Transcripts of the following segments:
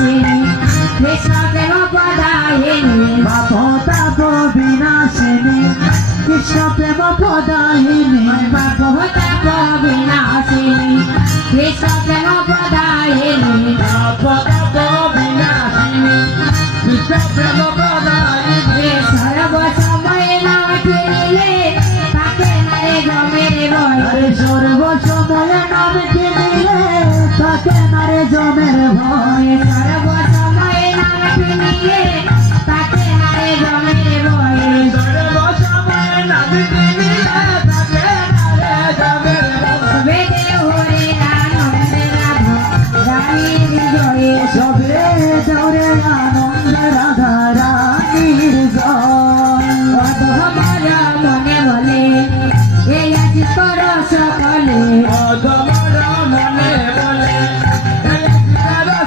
বিনাশিনী কৃষ্ণ প্রেম প্রদায়িনী পাপ তাপ বিনাশিনী কৃষ্ণ প্রেম প্রদায়িনী পাপ তাপ বিনাশিনী কৃষ্ণ প্রেম প্রদায়িনী পাপ তাপ বিনাশিনী কৃষ্ণ প্রেম প্রদায়িনী সর্ব সময় নাম কিনিলে তাকে নারে জমের ভয় আরে সর্ব সময় নাম কিনিলে তাকে নারে জমের ভয় সর্ব সময় নাম কিনিলে তাকে নারে জমের ভয় সর্ব সময় নাম কিনিলে তাকে নারে জমের ভয় বেদে হরে আনন্দে রাধা রানীর জয়ে সবে জোরে আনন্দে রাধা রানীর জয় অধমর মনে বলে এই আছি কর সকলে অধমর মনে বলে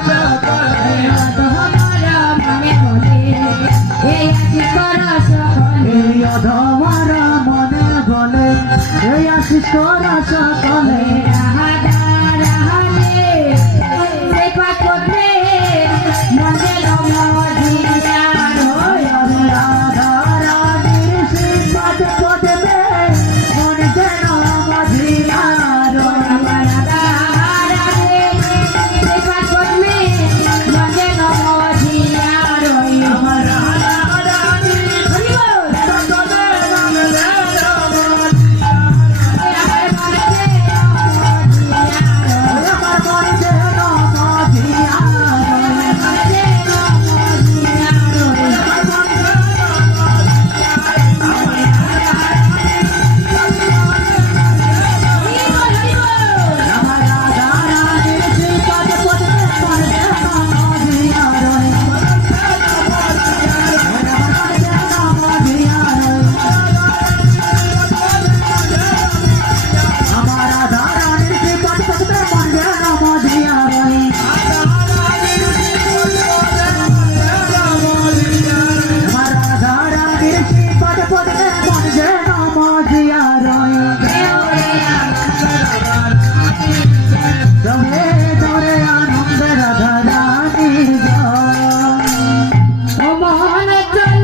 সকলে অধমর মনে বলে এই আছি কর সকলে এই অধমর মনে বলে এই আশিস করা সকলে